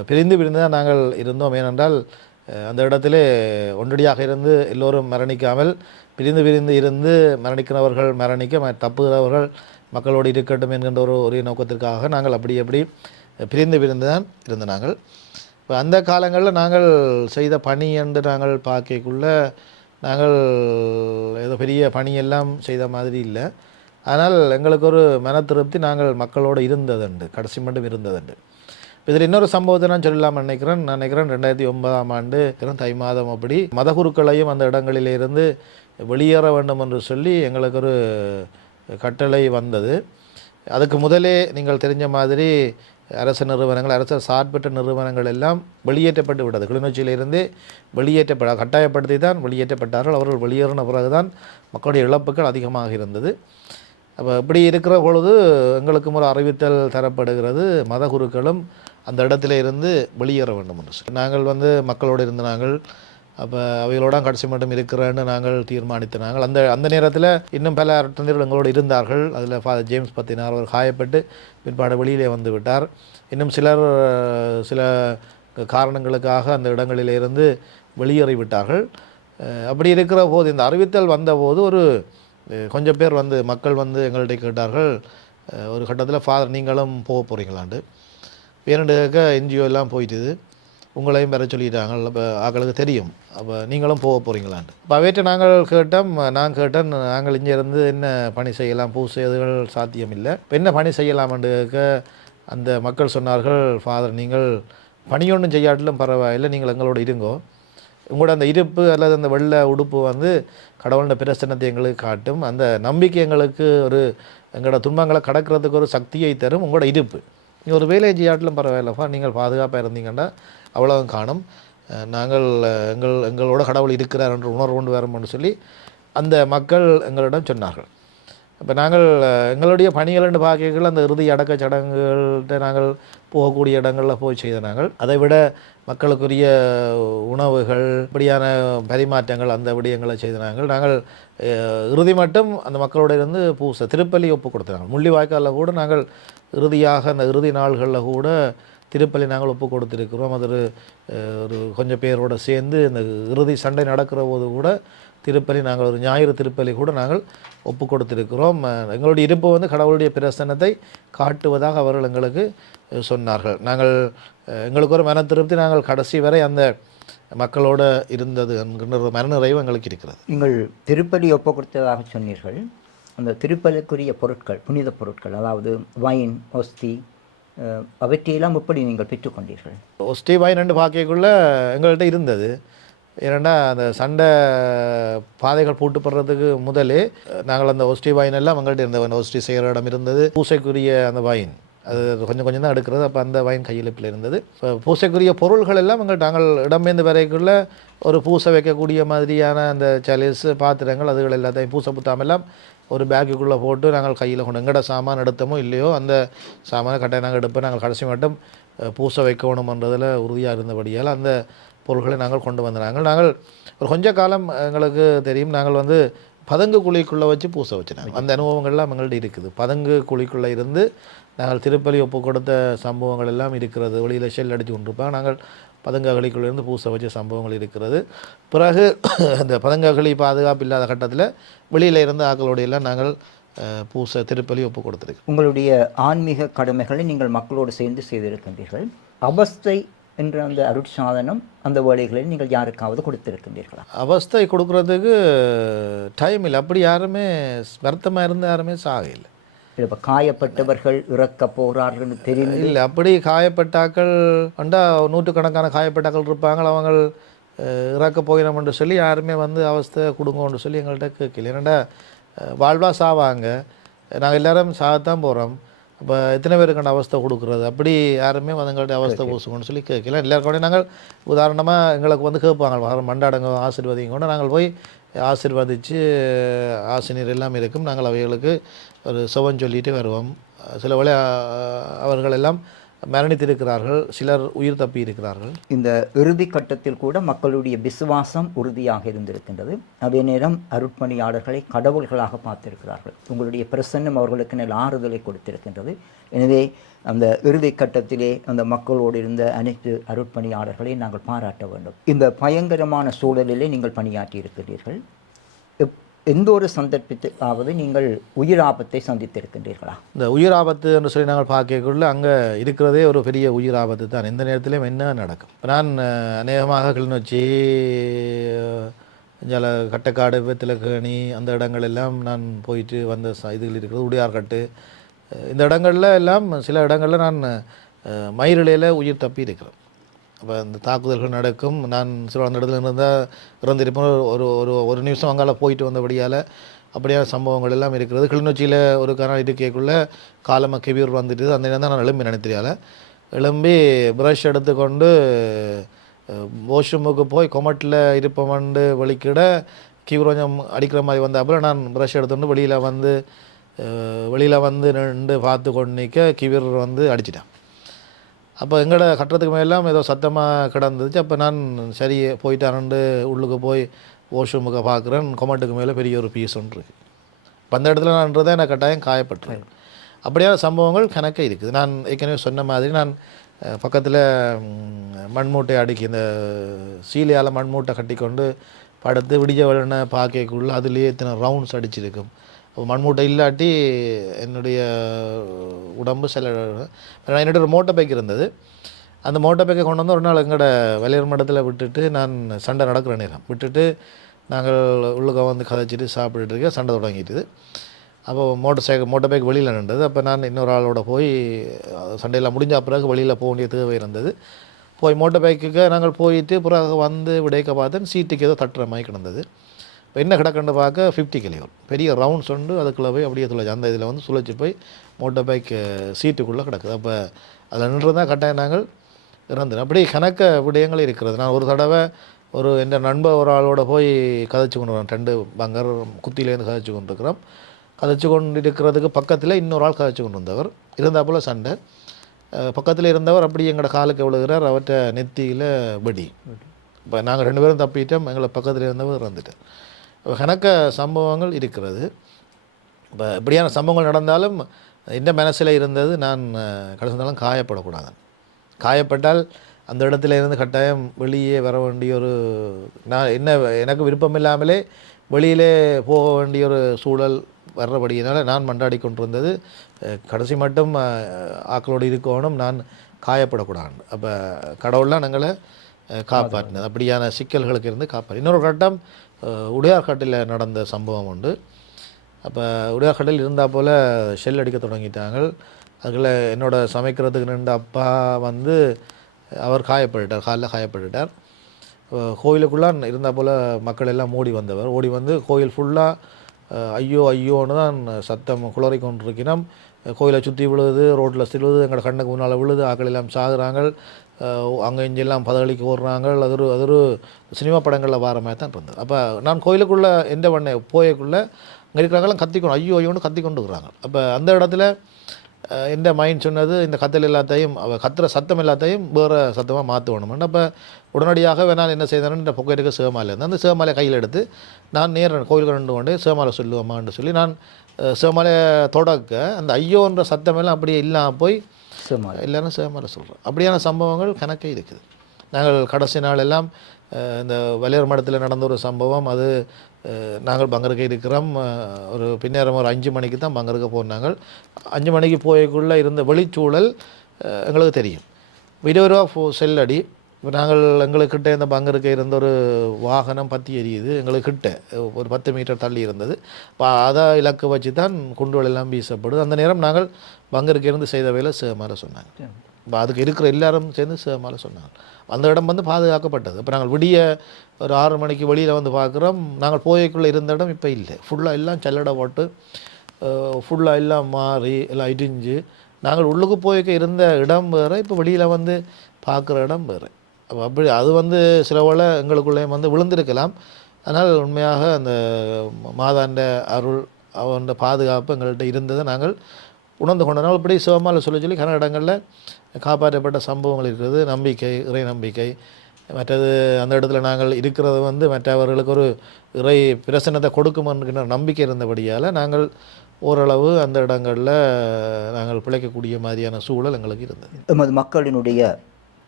பிரிந்து தான் நாங்கள் இருந்தோம். ஏனென்றால் அந்த இடத்திலே ஒன்றடியாக இருந்து எல்லோரும் மரணிக்காமல் பிரிந்து இருந்து மரணிக்கிறவர்கள் மரணிக்க, தப்புகிறவர்கள் மக்களோடு இருக்கட்டும் என்கின்ற ஒரு நோக்கத்திற்காக நாங்கள் அப்படி பிரிந்து தான் இருந்த நாங்கள். இப்போ அந்த காலங்களில் நாங்கள் செய்த பணி என்று நாங்கள் பார்க்கக்குள்ள நாங்கள் ஏதோ பெரிய பணியெல்லாம் செய்த மாதிரி இல்லை. ஆனால் எங்களுக்கு ஒரு மன திருப்தி, நாங்கள் மக்களோடு இருந்ததுண்டு, கடைசி மட்டும் இருந்ததுண்டு. இதில் இன்னொரு சம்பவத்தை நான் சொல்லலாமல் நினைக்கிறேன். 2009ஆம் ஆண்டு தை மாதம் அப்படி மதகுருக்களையும் அந்த இடங்களிலிருந்து வெளியேற வேண்டும் என்று சொல்லி எங்களுக்கு ஒரு கட்டளை வந்தது. அதுக்கு முதலே நீங்கள் தெரிஞ்ச மாதிரி அரசு நிறுவனங்கள், அரசு சார்பற்ற நிறுவனங்கள் எல்லாம் வெளியேற்றப்பட்டு விட்டது. கிளிநொச்சியிலிருந்து கட்டாயப்படுத்தி தான் வெளியேற்றப்பட்டார்கள். அவர்கள் வெளியேறின பிறகுதான் மக்களுடைய இழப்புகள் அதிகமாக இருந்தது. அப்போ இப்படி இருக்கிற பொழுது எங்களுக்கும் ஒரு அறிவித்தல் தரப்படுகிறது, மதகுருக்களும் அந்த இடத்துல இருந்து வெளியேற வேண்டும் என்று சொல்லி. நாங்கள் மக்களோடு இருந்த நாங்கள் அப்போ அவைகளோட கடைசி மட்டும் இருக்கிறேன்னு நாங்கள் தீர்மானித்த நாங்கள் அந்த நேரத்தில் இன்னும் பல அருட்தந்தையர்கள் எங்களோடு இருந்தார்கள். அதில் ஃபாதர் ஜேம்ஸ் பத்தினார், அவர் காயப்பட்டு பிற்பாடு வெளியிலே வந்து விட்டார். இன்னும் சிலர் சில காரணங்களுக்காக அந்த இடங்களிலிருந்து வெளியேறிவிட்டார்கள். அப்படி இருக்கிற போது இந்த அறிவித்தல் வந்தபோது ஒரு கொஞ்சம் பேர் மக்கள் எங்கள்கிட்ட கேட்டார்கள், ஒரு கட்டத்தில் ஃபாதர் நீங்களும் போக போகிறீங்களாண்டு. பேரண்டு கேட்க என்ஜிஓ எல்லாம் போயிட்டுது, உங்களையும் பெற சொல்லிட்டாங்க, அப்போ ஆக்களுக்கு தெரியும், அப்போ நீங்களும் போக போகிறீங்களாண்டு. அப்போ அவையிட்ட நான் கேட்டேன், நாங்கள் இங்கே இருந்து என்ன பணி செய்யலாம், பூசைகள் சாத்தியம் இல்லை, இப்போ என்ன பணி செய்யலாம்னு கேட்க அந்த மக்கள் சொன்னார்கள், ஃபாதர் நீங்கள் பணி ஒன்றும் செய்யாட்டிலும் பரவாயில்லை, நீங்கள் எங்களோட இருங்கோ, உங்களோட அந்த இருப்பு அல்லது அந்த வெள்ளை உடுப்பு கடவுளோட பிரசன்னத்தை எங்களுக்கு காட்டும், அந்த நம்பிக்கை எங்களுக்கு எங்களோட துன்பங்களை கடக்கிறதுக்கு ஒரு சக்தியை தரும் உங்களோட இருப்பு. நீங்கள் ஒரு வேலையை செய்யாட்டிலும் பரவாயில்லப்பா, நீங்கள் பாதுகாப்பாக இருந்தீங்கன்னா அவ்வளவும் காணும், நாங்கள் எங்களோட கடவுள் இருக்கிறார் என்ற உணர்வு கொண்டு வரோம்னு சொல்லி அந்த மக்கள் எங்களிடம் சொன்னார்கள். இப்போ நாங்கள் எங்களுடைய பணிகள்னு பார்க்கல அந்த இறுதி அடக்க சடங்குகள்கிட்ட நாங்கள் போகக்கூடிய இடங்களில் போய் செய்த நாங்கள் அதை விட மக்களுக்குரிய உணவுகள் இப்படியான பரிமாற்றங்கள் அந்த விடயங்களை செய்த நாங்கள் இறுதி மட்டும் அந்த மக்களோட இருந்து பூசை திருப்பலி ஒப்பு கொடுத்தாங்க. முள்ளிவாய்க்காலில் கூட நாங்கள் இறுதியாக அந்த இறுதி நாள்களில் கூட திருப்பலி நாங்கள் ஒப்பு கொடுத்துருக்கிறோம். அது ஒரு கொஞ்சம் பேரோடு சேர்ந்து இந்த இறுதி சண்டை நடக்கிற போது கூட திருப்பலி நாங்கள் ஒரு ஞாயிறு திருப்பலி கூட நாங்கள் ஒப்பு கொடுத்திருக்கிறோம். எங்களுடைய இருப்பு கடவுளுடைய பிரசன்னத்தை காட்டுவதாக அவர்கள் எங்களுக்கு சொன்னார்கள். எங்களுக்கு ஒரு மன திருப்தி, நாங்கள் கடைசி வரை அந்த மக்களோடு இருந்தது என்கின்ற மனநிறைவு எங்களுக்கு இருக்கிறது. நீங்கள் திருப்பலி ஒப்பு கொடுத்ததாக சொன்னீர்கள். அந்த திருப்பலிக்குரிய பொருட்கள், புனித பொருட்கள், அதாவது வைன், ஒஸ்தி, அவற்றையெல்லாம் எப்படி நீங்கள் பெற்றுக்கொண்டீர்கள்? ஒஸ்டி வைன் ரெண்டு பார்க்கக்குள்ள எங்கள்கிட்ட இருந்தது. ஏன்னா அந்த சண்டை பாதைகள் பூட்டுப்படுறதுக்கு முதலே நாங்கள் அந்த ஒஸ்டி வைன் எல்லாம் எங்கள்கிட்ட இருந்தது. ஒஸ்டி செய்கிற இடம் இருந்தது, பூசைக்குரிய அந்த வைன் அது கொஞ்சம் கொஞ்சம் தான் எடுக்கிறது. அப்போ அந்த வைன் கையிருப்பில் இருந்தது. இப்போ பூசைக்குரிய பொருள்கள் எல்லாம் நாங்கள் இடம்பெயர்ந்து வரைக்குள்ள ஒரு பூசை வைக்கக்கூடிய மாதிரியான அந்த சலிஸ் பாத்திரங்கள் அதுகள் எல்லாத்தையும் பூசை புத்தாமெல்லாம் ஒரு பேக்குக்குள்ளே போட்டு நாங்கள் கையில் கொண்டு எங்கட சாமான் எடுத்தோமோ இல்லையோ அந்த சாமானை கட்டாயம் நாங்கள் எடுப்போம். நாங்கள் கடைசி மட்டும் பூசை வைக்கணுமன்றதில் உறுதியாக இருந்தபடியால் அந்த பொருள்களை நாங்கள் கொண்டு வந்தாங்க. நாங்கள் ஒரு கொஞ்ச காலம் எங்களுக்கு தெரியும், நாங்கள் வந்து பதங்கு குழிக்குள்ளே வச்சு பூசை வச்சுனாங்க. அந்த அனுபவங்கள்லாம் எங்கள்கிட்ட இருக்குது. பதங்கு குழிக்குள்ளே இருந்து நாங்கள் திருப்பலி ஒப்பு கொடுத்த சம்பவங்கள் எல்லாம் இருக்கிறது. வெளியில் ஷெல் அடித்து கொண்டிருப்பாங்க. நாங்கள் பதங்ககளிக்குள்ளேருந்து பூசை வச்ச சம்பவங்கள் இருக்கிறது. பிறகு அந்த பதங்ககளி பாதுகாப்பு இல்லாத கட்டத்தில் வெளியில் இருந்த ஆக்களோடையெல்லாம் நாங்கள் பூசை திருப்பலி ஒப்பு கொடுத்துருக்கு. உங்களுடைய ஆன்மீக கடமைகளை நீங்கள் மக்களோடு சேர்ந்து செய்திருக்கின்றீர்கள். அவஸ்தை என்ற அந்த அருட்சாதனம் அந்த வேலைகளை நீங்கள் யாருக்காவது கொடுத்திருக்கின்றீர்களா? அவஸ்தை கொடுக்குறதுக்கு டைம் இல்லை. அப்படி யாருமே வருத்தமாக இருந்து யாருமே சாகையில்லை. இப்போ காயப்பட்டவர்கள் இறக்க போகிறார்கள்னு தெரியும் இல்லை. அப்படி காயப்பட்டாக்கள் வண்டா நூற்றுக்கணக்கான காயப்பட்டாக்கள் இருப்பாங்க. அவங்க இறக்க போயினோம்னு சொல்லி யாருமே வந்து அவஸ்தை கொடுங்கன்னு சொல்லி எங்கள்கிட்ட கேட்கல. ஏன்னாண்டா வாழ்வா சாவாங்க, நாங்கள் எல்லோரும் சாகத்தான் போகிறோம். அப்போ எத்தனை பேருக்கான அவஸ்தை கொடுக்குறது? அப்படி யாருமே வந்து எங்கள்கிட்ட அவஸ்தை பூசுங்கன்னு சொல்லி கேட்கல. எல்லாருக்கூட நாங்கள் உதாரணமாக எங்களுக்கு வந்து கேட்பாங்க மண்டாடங்க ஆசீர்வாதிங்கன்னு. நாங்கள் போய் ஆசீர்வதித்து ஆசிரியர் எல்லாம் இருக்கும். நாங்கள் அவைகளுக்கு ஒரு சுவம் சொல்லிட்டு வருவோம். சில வேளை அவர்கள் எல்லாம் மரணித்திருக்கிறார்கள், சிலர் உயிர் தப்பி இருக்கிறார்கள். இந்த இறுதி கட்டத்தில் கூட மக்களுடைய விசுவாசம் உறுதியாக இருந்திருக்கின்றது. அதே நேரம் அருட்பணியாளர்களை கடவுள்களாக பார்த்திருக்கிறார்கள். உங்களுடைய பிரசன்னம் அவர்களுக்கு நல்ல ஆறுதலை கொடுத்திருக்கின்றது. எனவே அந்த இறுதி கட்டத்திலே அந்த மக்களோடு இருந்த அனைத்து அருட்பணியாளர்களை நாங்கள் பாராட்ட வேண்டும். இந்த பயங்கரமான சூழலிலே நீங்கள் பணியாற்றி இருக்கிறீர்கள். எந்த ஒரு சந்தர்ப்பத்திலாவது நீங்கள் உயிர் ஆபத்தை சந்தித்திருக்கின்றீர்களா? இந்த உயிர் ஆபத்து என்று சொல்லி நாங்கள் பார்க்கக்குள்ள அங்கே இருக்கிறதே ஒரு பெரிய உயிர் ஆபத்து தான். எந்த நேரத்திலையும் என்ன நடக்கும். நான் அநேகமாக கிளிநொச்சி, ஜல கட்டக்காடு, வெத்திலக்கேணி அந்த இடங்கள் எல்லாம் நான் போயிட்டு வந்த இதுகள் இருக்கிறது. உடையார்கட்டு இந்த இடங்கள்ல எல்லாம் சில இடங்களில் நான் மயிரிழையில் உயிர் தப்பி இருக்கிறேன். அப்போ இந்த தாக்குதல்கள் நடக்கும். நான் சில அந்த இடத்துல இருந்தால் இறந்திருப்போம். ஒரு நிமிஷம் அங்கால போயிட்டு வந்தபடியால் அப்படியான சம்பவங்கள் எல்லாம் இருக்கிறது. கிளிநொச்சியில் ஒரு காரணம் இருக்கைக்குள்ளே காலமாக கெபீர் வந்துட்டு அந்த நேரம் தான் நான் எழும்பி நினைத்திரியால் எழும்பி ப்ரஷ் எடுத்துக்கொண்டு வாஷ்ரூமுக்கு போய் கொமட்டில் இருப்போம்ண்டு வலிக்கிட கீவர் கொஞ்சம் அடிக்கிற மாதிரி வந்த அப்புறம் நான் ப்ரஷ் எடுத்துகிட்டு வெளியில் வந்து நின்று பார்த்து கொண்டு நிற்க கீவர் வந்து அடிச்சிட்டேன். அப்போ எங்களோட கட்டுறதுக்கு மேலாம் ஏதோ சத்தமாக கிடந்துச்சு. அப்போ நான் சரி போயிட்டானு உள்ளுக்கு போய் வாஷ்ரூமுக்கு பார்க்குறேன். கொமட்டுக்கு மேலே பெரிய ஒரு பீஸ் ஒன்று இருக்குது. இப்போ அந்த இடத்துல நான்றதை எனக்கு கட்டாயம் காயப்பட்டுறேன். அப்படியான சம்பவங்கள் கணக்கே இருக்குது. நான் ஏற்கனவே சொன்ன மாதிரி நான் பக்கத்தில் மண்மூட்டை அடுக்கி இந்த சீலையால் மண்மூட்டை கட்டி கொண்டு படுத்து விடிய வெள்ளனை பார்க்கக்குள்ள அதுலேயே இத்தனை ரவுண்ட்ஸ் அடிச்சிருக்கும். மண்மூட்டை இல்லாட்டி என்னுடைய உடம்பு சில என்னோட ஒரு மோட்டர் பைக் இருந்தது. அந்த மோட்டர் பைக்கை கொண்டு வந்து ஒரு நாள் எங்களோட வலையர் மடத்தில் விட்டுட்டு நான் சண்டை நடக்கிற நேரம் விட்டுட்டு நாங்கள் உள்ளுக்க வந்து கதைச்சிட்டு சாப்பிட்டுட்டு இருக்க சண்டை தொடங்கிட்டுது. அப்போ மோட்டர் பைக் வெளியில் நின்றது. அப்போ நான் இன்னொரு ஆளோட போய் சண்டையெல்லாம் முடிஞ்ச பிறகு வெளியில் போக வேண்டிய தேவை இருந்தது. போய் மோட்டர் பைக்குக்கு நாங்கள் போயிட்டு பிறகு வந்து விடைக்க பார்த்தேன் சீட்டுக்கு ஏதோ தட்டுற மாதிரி கிடந்தது. இப்போ என்ன கிடக்குன்னு பார்க்க 50 கிலோமீட்டர் பெரிய ரவுண்ட்ஸ் உண்டு. அதுக்குள்ளே போய் அப்படியே சுழச்சி அந்த இதில் வந்து சுழச்சி போய் மோட்டர் பைக் சீட்டுக்குள்ளே கிடக்குது. அப்போ அதில் நின்றுதான் கட்டாயம் நாங்கள் இறந்துடும். அப்படி கணக்க விடயங்கள் இருக்கிறது. நான் ஒரு தடவை என் நண்பர் ஒரு ஆளோட போய் கதைச்சு கொண்டு வரேன். 2 பங்கர் குத்திலேருந்து கதைச்சு கொண்டு இருக்கிறோம். கதைச்சு கொண்டு இருக்கிறதுக்கு பக்கத்தில் இன்னொரு ஆள் கதைச்சு கொண்டு வந்தவர் இருந்தால் சண்டை. பக்கத்தில் இருந்தவர் அப்படி எங்களோட காலுக்கு விழுகிறார். அவர்கிட்ட நெத்தியில் வெடி. இப்போ நாங்கள் 2 பேரும் தப்பிட்டோம். எங்களை பக்கத்தில் இருந்தவர் இறந்துட்டார். கணக்க சம்பவங்கள் இருக்கிறது. இப்போ இப்படியான சம்பவங்கள் நடந்தாலும் இந்த மனசில் இருந்தது நான் கடைசி இருந்தாலும் காயப்படக்கூடாது. காயப்பட்டால் அந்த இடத்துல இருந்து கட்டாயம் வெளியே வர வேண்டிய ஒரு எனக்கு விருப்பம் இல்லாமலே வெளியிலே போக வேண்டிய ஒரு சூழல் வர்றபடியினால் நான் மண்டாடி கொண்டிருந்தது கடைசி மட்டும் ஆக்களோடு இருக்கணும், நான் காயப்படக்கூடாது. அப்போ கடவுள்லாம் எங்களை காப்பாற்றினது. அப்படியான சிக்கல்களுக்கு இருந்து காப்பாற்றி. இன்னொரு கட்டம் உடையார்கட்டில் நடந்த சம்பவம் உண்டு. அப்போ உடையார்கட்டில் இருந்தால் போல் ஷெல் அடிக்க தொடங்கிட்டாங்க. அதில் என்னோடய சமைக்கிறதுக்கு நின்ற அப்பா வந்து அவர் காயப்பட்டுட்டார், காலில் காயப்பட்டுட்டார். கோயிலுக்குள்ளான் இருந்தால் போல் மக்கள் எல்லாம் ஓடி வந்தவர். ஓடி வந்து கோயில் ஃபுல்லாக ஐயோ ஐயோன்னு தான் சத்தம் குளறி கொண்டிருக்கிறோம். கோயிலை சுற்றி விழுது, ரோட்டில் சிலுவுது, எங்களோட கண்ணுக்கு முன்னால் விழுது, ஆக்கள் எல்லாம் சாகுறாங்க, அங்கே இங்கெல்லாம் பதகளிக்கு ஓடுறாங்க. அது ஒரு சினிமா படங்களில் வர மாதிரி தான் இருந்தது. அப்போ நான் கோயிலுக்குள்ளே எந்த பண்ண போயக்குள்ளே அங்கே இருக்கிறாங்களாம் கத்திக்கணும், ஐயோ ஐயோன்னு கத்தி கொண்டு இருக்கிறாங்க. அப்போ அந்த இடத்துல எந்த மைண்ட் சொன்னது, இந்த கத்தல் எல்லாத்தையும் கத்துற சத்தம் எல்லாத்தையும் வேறு சத்தமாக மாற்றணும்னு. அப்போ உடனடியாக நான் என்ன செய்தேன்னு இந்த பொக்கையிற்கு சிவமாலை இருந்தேன். அந்த சிவமாலையை கையில் எடுத்து நான் கோயிலுக்கு ரெண்டு கொண்டு சிவமாலை சொல்லுவோமான்னு சொல்லி நான் சிவமாலையை தொடக்க அந்த ஐயோன்ற சத்தமெல்லாம் அப்படியே இல்லாமல் போய் இல்லைன்னா சிவமாலை சொல்கிறோம். அப்படியான சம்பவங்கள் கணக்கே இருக்குது. நாங்கள் கடைசி நாள் எல்லாம் இந்த வலியர் மடத்தில் நடந்த ஒரு சம்பவம், அது நாங்கள் பங்கருக்க இருக்கிறோம். ஒரு பின்னேரம் ஒரு 5 மணிக்கு தான் பங்கருக்க போனாங்க. 5 மணிக்கு போயக்குள்ளே இருந்த வெளிச்சூழல் எங்களுக்கு தெரியும். 20 ரூபா செல்லடி. இப்போ நாங்கள் எங்களுக்கிட்ட இந்த பங்கருக்க இருந்த ஒரு வாகனம் பற்றி எரியுது, எங்களுக்கிட்ட ஒரு 10 மீட்டர் தள்ளி இருந்தது. இப்போ அதை இலக்கு வச்சு தான் குண்டுகள் எல்லாம் வீசப்படுது. அந்த நேரம் நாங்கள் பங்கருக்கு இருந்து செய்த வேலை சிவமாலை சொன்னாங்க. இப்போ அதுக்கு இருக்கிற எல்லாரும் சேர்ந்து சிவமாலை சொன்னாங்க. அந்த இடம் வந்து பாதுகாக்கப்பட்டது. இப்போ நாங்கள் விடிய ஒரு 6 மணிக்கு வெளியில் வந்து பார்க்குறோம், நாங்கள் போய்க்குள்ளே இருந்த இடம் இப்போ இல்லை. ஃபுல்லாக எல்லாம் சல்லடை போட்டு ஃபுல்லாக எல்லாம் மாறி எல்லாம் இடிஞ்சு நாங்கள் உள்ளுக்கு போய்க்க இருந்த இடம் வேறு, இப்போ வெளியில் வந்து பார்க்குற இடம் வேறு. அப்படி அது வந்து சில வேளை எங்களுக்குள்ளேயும் வந்து விழுந்திருக்கலாம். அதனால் உண்மையாக அந்த மாதாண்ட அருள் அவனோட பாதுகாப்பு எங்கள்கிட்ட இருந்ததை நாங்கள் உணர்ந்து கொண்டனால் இப்படி சிவமாலை சொல்லி கன இடங்களில் காப்பாற்றப்பட்ட சம்பவங்கள் இருக்கிறது. நம்பிக்கை, இறை நம்பிக்கை. மற்றது அந்த இடத்துல நாங்கள் இருக்கிறது வந்து மற்றவர்களுக்கு ஒரு இறை பிரசன்னத்தை கொடுக்கும் என்கின்ற நம்பிக்கை இருந்தபடியால் நாங்கள் ஓரளவு அந்த இடங்களில் நாங்கள் பிழைக்கக்கூடிய மாதிரியான சூழல் எங்களுக்கு இருந்தது. எமது மக்களினுடைய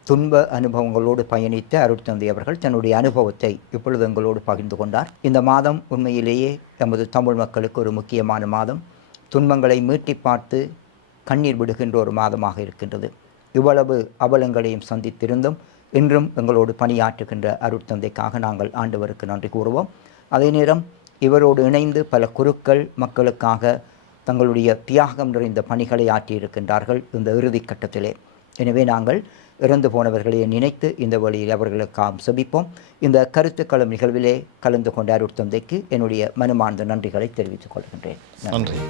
துன்ப அனுபவங்களோடு பயணித்த அருட்தந்தை அவர்கள் தன்னுடைய அனுபவத்தை இப்பொழுது எங்களோடு பகிர்ந்து கொண்டார். இந்த மாதம் உண்மையிலேயே எமது தமிழ் மக்களுக்கு ஒரு முக்கியமான மாதம். துன்பங்களை மீட்டி பார்த்து கண்ணீர் விடுகின்ற ஒரு மாதமாக இருக்கின்றது. இவ்வளவு அவலங்களையும் சந்தித்திருந்தும் இன்றும் எங்களோடு பணியாற்றுகின்ற அருட்தந்தைக்காக நாங்கள் ஆண்டவருக்கு நன்றி கூறுவோம். அதே நேரம் இவரோடு இணைந்து பல குருக்கள் மக்களுக்காக தங்களுடைய தியாகம் நிறைந்த பணிகளை ஆற்றியிருக்கின்றார்கள் இந்த இறுதி கட்டத்திலே. எனவே நாங்கள் இறந்து போனவர்களை நினைத்து இந்த வழியில் அவர்களுக்காக செபிப்போம். இந்த கருத்துக்களம் நிகழ்விலே கலந்து கொண்ட அருட்தந்தைக்கு என்னுடைய மனமார்ந்த நன்றிகளை தெரிவித்துக் கொள்கின்றேன். நன்றி.